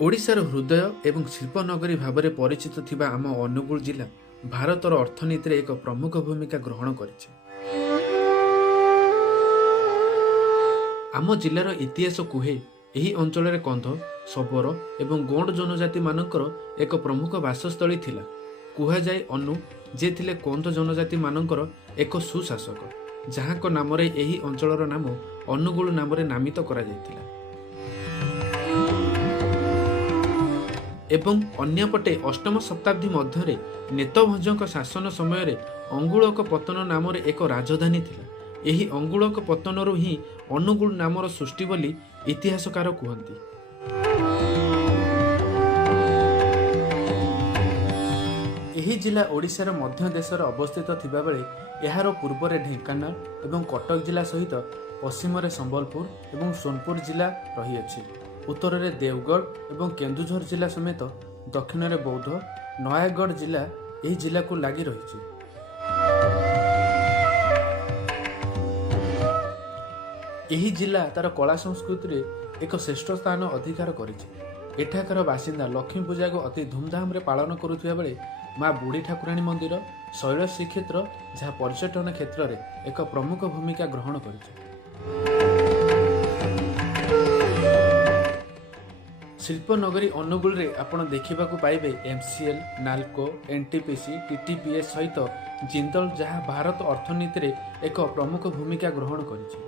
ओडिशार हृदय एवं शिल्पनगरी भाव में परिचित थिबा आम अनुगुल जिला भारतर अर्थनीति एक प्रमुख भूमिका ग्रहण करिछि। आम जिलार इतिहास कुहे एही अंचल कंध शबर एवं गोंड जनजाति मानकर एक प्रमुख बासस्थली थिला। कुहाଯାଏ अनु जे थिले कंध जनजाति मानकर एक सुशासक, जहाँको नामरे एही अंचलर नाम अनुगुल नामरे नामित करा जायतिला। एवं अन्यपटे अष्टम शताब्दी मध्य नेतभंजक शासन समय अंगुलक पतन नाम एक राजधानी थिला। एही अंगुलक पतनरु ही अनुगुल नामर सृष्टि बोली इतिहासकार कहती। एही जिला ओडिशार मध्य देशर अवस्थित थिबा बेले एहार पूर्व में ढेंकानाल एवं कटक जिला सहित पश्चिम में संबलपुर एवं सोनपुर जिला रही। उत्तर में देवगढ़ एवं केन्दुझर जिला समेत दक्षिण में बौद्ध नयागढ़ जिला यही जिला को लगी रही। यही जिला तार कला संस्कृति रे एक श्रेष्ठ स्थान अधिकार करिछि। एठाकार बासिंदा लक्ष्मी पूजा को अति धूमधाम रे पालन करुथिबा बेले माँ बुढ़ी ठाकुराणी मंदिर शैल श्रीक्षेत्र जहाँ पर्यटन क्षेत्र में एक प्रमुख भूमिका ग्रहण करिछि। शिल्पनगरी अनुगुल रे आपण देखा पाइबे एमसीएल, नाल्को, एनटीपीसी, टीटीपीएस सहित जिंदल जहाँ भारत अर्थनीति रे एक प्रमुख भूमिका ग्रहण करिछि।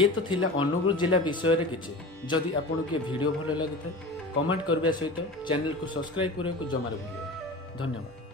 ये तो थिला अनुगुल जिला विषय रे किछि। जदि आपन के वीडियो भल लगी कमेंट करबा सहित चैनल को सब्सक्राइब करने को जमार भूलिए। धन्यवाद।